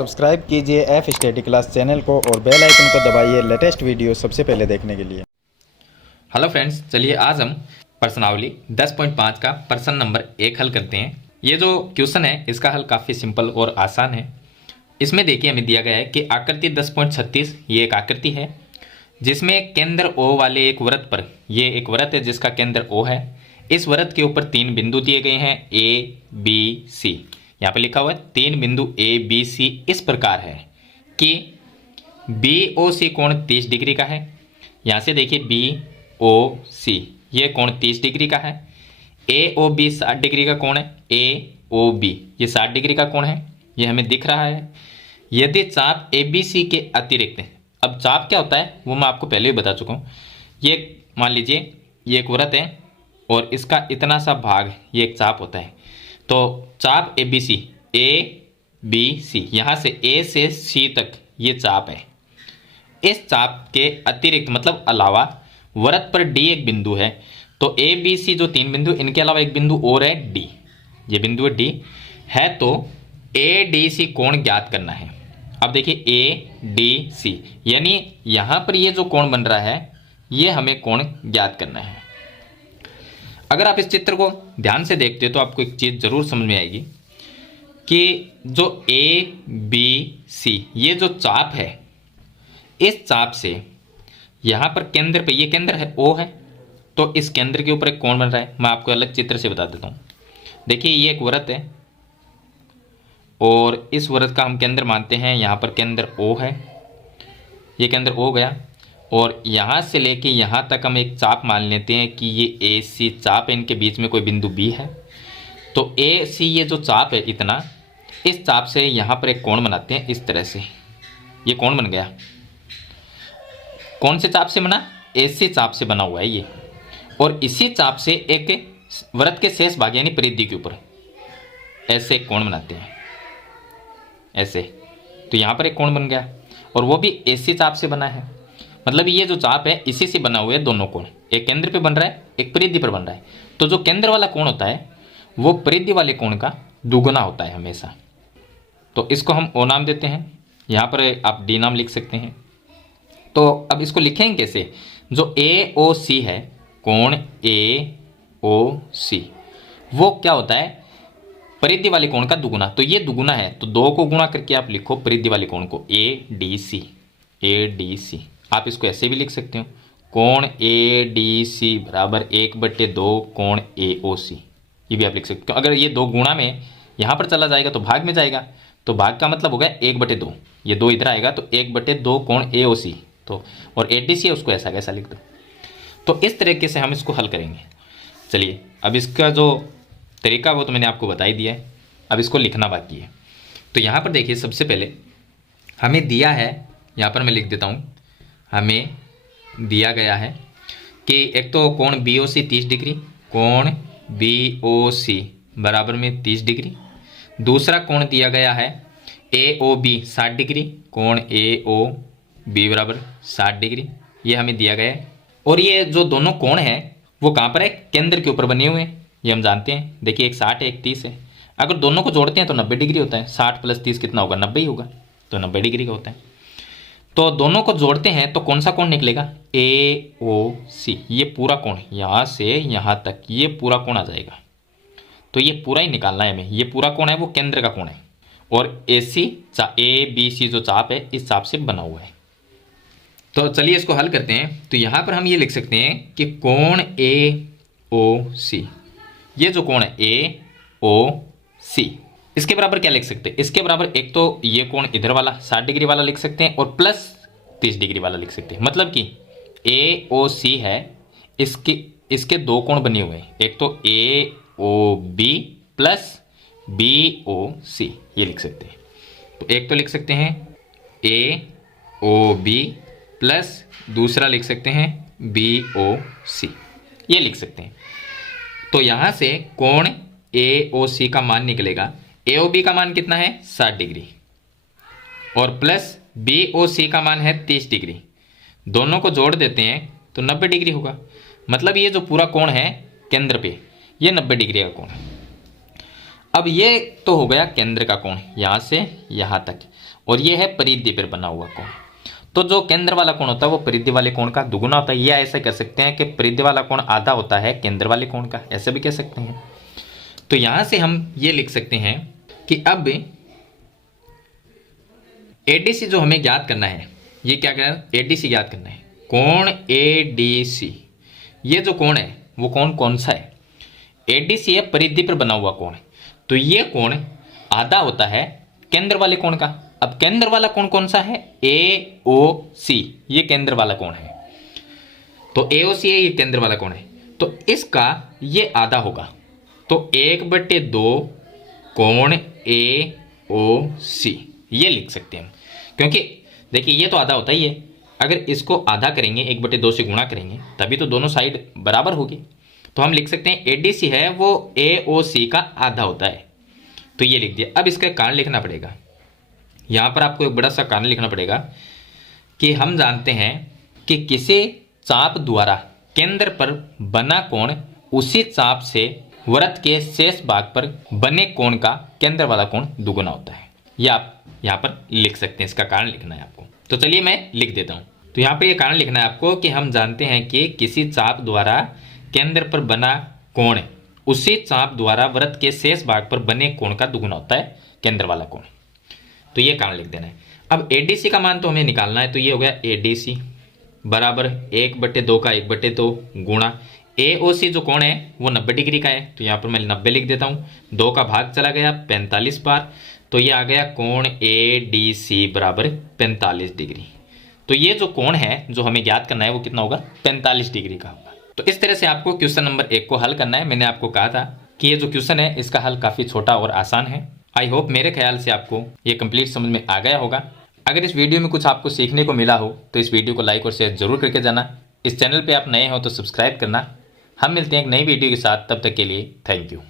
Subscribe कीजिए F study class channel को और बेल आइकन को दबाइए लेटेस्ट वीडियो सबसे पहले देखने के लिए। हेलो फ्रेंड्स, चलिए आज हम प्रश्नावली 10.5 का प्रश्न नंबर 1 हल करते हैं। ये जो क्वेश्चन है इसका हल काफ़ी सिंपल और आसान है। इसमें देखिए हमें दिया गया है कि आकृति 10.36 ये एक आकृति है जिसमें केंद्र O वाले एक वृत्त पर, ये एक वृत्त है जिसका केंद्र O है। इस वृत्त के ऊपर 3 बिंदु दिए गए हैं A, B, C। यहाँ पे लिखा हुआ है 3 बिंदु A, B, C इस प्रकार है कि BOC कोण 30 डिग्री का है। यहाँ से देखिए BOC ये कोण 30 डिग्री का है। AOB 60 डिग्री का कोण है। AOB ये 60 डिग्री का कोण है, ये हमें दिख रहा है। यदि चाप ABC के अतिरिक्त, अब चाप क्या होता है वो मैं आपको पहले ही बता चुका हूँ। ये मान लीजिए ये एक वृत्त है और इसका इतना सा भाग ये एक चाप होता है। तो चाप ABC ABC यहाँ से A से C तक ये चाप है। इस चाप के अतिरिक्त मतलब अलावा वृत्त पर D एक बिंदु है। तो ABC जो 3 बिंदु, इनके अलावा एक बिंदु और है D, ये बिंदु है D है। तो ADC कोण ज्ञात करना है। अब देखिए ADC यानी यहाँ पर ये जो कोण बन रहा है ये हमें कोण ज्ञात करना है। अगर आप इस चित्र को ध्यान से देखते हो तो आपको एक चीज़ जरूर समझ में आएगी कि जो ABC ये जो चाप है, इस चाप से यहाँ पर केंद्र पे, ये केंद्र है O है, तो इस केंद्र के ऊपर एक कोण बन रहा है। मैं आपको अलग चित्र से बता देता हूँ। देखिए ये एक वृत्त है और इस वृत्त का हम केंद्र मानते हैं, यहाँ पर केंद्र O है, ये केंद्र O गया और यहाँ से लेके यहाँ तक हम एक चाप मान लेते हैं कि ये AC चाप है, इनके बीच में कोई बिंदु B है। तो AC ये जो चाप है इतना, इस चाप से यहाँ पर एक कोण बनाते हैं इस तरह से, ये कोण बन गया। कौन से चाप से बना? AC चाप से बना हुआ है ये। और इसी चाप से एक वृत्त के शेष भाग यानी परिधि के ऊपर ऐसे एक कोण बनाते हैं, ऐसे। तो यहाँ पर एक कोण बन गया और वो भी AC चाप से बना है। मतलब ये जो चाप है इसी से बना हुआ है दोनों कोण, एक केंद्र पे बन रहा है, एक परिधि पर बन रहा है। तो जो केंद्र वाला कोण होता है वो परिधि वाले कोण का दुगुना होता है हमेशा। तो इसको हम O नाम देते हैं, यहाँ पर आप D नाम लिख सकते हैं। तो अब इसको लिखेंगे कैसे? जो AOC है, कोण AOC वो क्या होता है? परिधि वाले कोण का दुगुना। तो ये दुगुना है तो 2 को गुणा करके आप लिखो परिधि वाले कोण को ADC। ADC आप इसको ऐसे भी लिख सकते हो, कोण ADC बराबर 1/2 कोण AOC, ये भी आप लिख सकते हो। अगर ये 2 गुणा में यहाँ पर चला जाएगा तो भाग में जाएगा, तो भाग का मतलब होगा 1/2, ये 2 इधर आएगा तो 1/2 कोण AOC। तो और ADC है उसको ऐसा कैसा लिख दो। तो इस तरीके से हम इसको हल करेंगे। चलिए अब इसका जो तरीका वो तो मैंने आपको बता ही दिया है, अब इसको लिखना बाकी है। तो यहाँ पर देखिए सबसे पहले हमें दिया है, यहाँ पर मैं लिख देता हूँ, हमें दिया गया है कि एक तो कोण BOC 30 डिग्री, कोण BOC बराबर में 30 डिग्री। दूसरा कोण दिया गया है AOB 60 डिग्री, कोण AOB बराबर 60 डिग्री, ये हमें दिया गया है। और ये जो दोनों कोण हैं वो कहाँ पर है? केंद्र के ऊपर बने हुए हैं, ये हम जानते हैं। देखिए एक 60 है एक 30 है, अगर दोनों को जोड़ते हैं तो 90 डिग्री होता है। 60 + 30 कितना होगा? 90 ही होगा, तो 90 डिग्री का होता है। तो दोनों को जोड़ते हैं तो कौन सा कोण निकलेगा? AOC, ये पूरा कोण यहाँ से यहाँ तक ये पूरा कोण आ जाएगा। तो ये पूरा ही निकालना है हमें, ये पूरा कोण है वो केंद्र का कोण है और ABC जो चाप है इस चाप से बना हुआ है। तो चलिए इसको हल करते हैं। तो यहाँ पर हम ये लिख सकते हैं कि कोण AOC, ये जो कोण है AOC इसके बराबर क्या लिख सकते हैं? इसके बराबर एक तो ये कोण इधर वाला 60 डिग्री वाला लिख सकते हैं और प्लस 30 डिग्री वाला लिख सकते हैं। मतलब कि AOC है, इसके 2 कोण बने हुए हैं, एक तो AOB प्लस BOC, ये लिख सकते हैं। तो एक तो लिख सकते हैं AOB प्लस दूसरा लिख सकते हैं BOC, ये लिख सकते हैं। तो यहाँ से कोण AOC का मान निकलेगा, AOB का मान कितना है? 60 डिग्री और प्लस BOC का मान है 30 डिग्री। दोनों को जोड़ देते हैं तो 90 डिग्री होगा। मतलब ये जो पूरा कोण है केंद्र पे ये 90 डिग्री का कोण है। अब ये तो हो गया केंद्र का कोण, यहाँ से यहाँ तक, और ये है परिधि पर बना हुआ कोण। तो जो केंद्र वाला कोण होता है वो परिधि वाले कोण का दुगुना होता है, या ऐसे कह सकते हैं कि परिधि वाला कोण आधा होता है केंद्र वाले कोण का, ऐसे भी कह सकते हैं। तो यहां से हम ये लिख सकते हैं कि अब एडीसी जो हमें ज्ञात करना है, ये क्या करना है, एडीसी ज्ञात करना है, कोण एडीसी। ये जो कोण है वो कोण कौन सा है, एडीसी है परिधि पर बना हुआ कोण, तो ये कोण आधा होता है केंद्र वाले कोण का। अब केंद्र वाला कोण कौन सा है, ए ओ सी, ये केंद्र वाला कोण है, तो ए ओ सी है, ये केंद्र वाला कोण है, तो इसका ये आधा होगा, तो 1/2 कोण ए ओ सी, ये लिख सकते हैं हम। क्योंकि देखिए ये तो आधा होता ही है, अगर इसको आधा करेंगे 1/2 से गुणा करेंगे तभी तो दोनों साइड बराबर होगी, तो हम लिख सकते हैं एडीसी है वो ए ओ सी का आधा होता है, तो ये लिख दिया। अब इसका कारण लिखना पड़ेगा, यहाँ पर आपको एक बड़ा सा कारण लिखना पड़ेगा कि हम जानते हैं कि किसी चाप द्वारा केंद्र पर बना कोण उसी चाप से वृत्त के शेष भाग पर बने कोण का केंद्र वाला कोण दुगुना होता है। यह आप यहाँ पर लिख सकते हैं, इसका कारण लिखना है आपको। तो चलिए मैं लिख देता हूँ। तो यहाँ पर यह कारण लिखना है आपको कि हम जानते हैं कि किसी चाप द्वारा केंद्र पर बना कोण उसी चाप द्वारा वृत्त के शेष भाग पर बने कोण का दुगुना होता है केंद्र वाला कोण, तो ये कारण लिख देना है। अब एडीसी का मान तो हमें निकालना है, तो ये हो गया एडीसी बराबर 1/2 का 1/2 गुणा एओसी जो कोण है वो 90 डिग्री का है, तो यहाँ पर मैं 90 लिख देता हूँ, 2 का भाग चला गया 45 बार, तो ये आ गया कोण एडीसी बराबर 45 डिग्री। तो ये जो कोण है जो हमें ज्ञात करना है वो कितना होगा, 45 डिग्री का होगा। तो इस तरह से आपको क्वेश्चन नंबर 1 को हल करना है। मैंने आपको कहा था कि ये जो क्वेश्चन है इसका हल काफ़ी छोटा और आसान है। आई होप मेरे ख्याल से आपको ये कंप्लीट समझ में आ गया होगा। अगर इस वीडियो में कुछ आपको सीखने को मिला हो तो इस वीडियो को लाइक और शेयर जरूर करके जाना। इस चैनल पे आप नए हो तो सब्सक्राइब करना। हम मिलते हैं एक नई वीडियो के साथ, तब तक के लिए थैंक यू।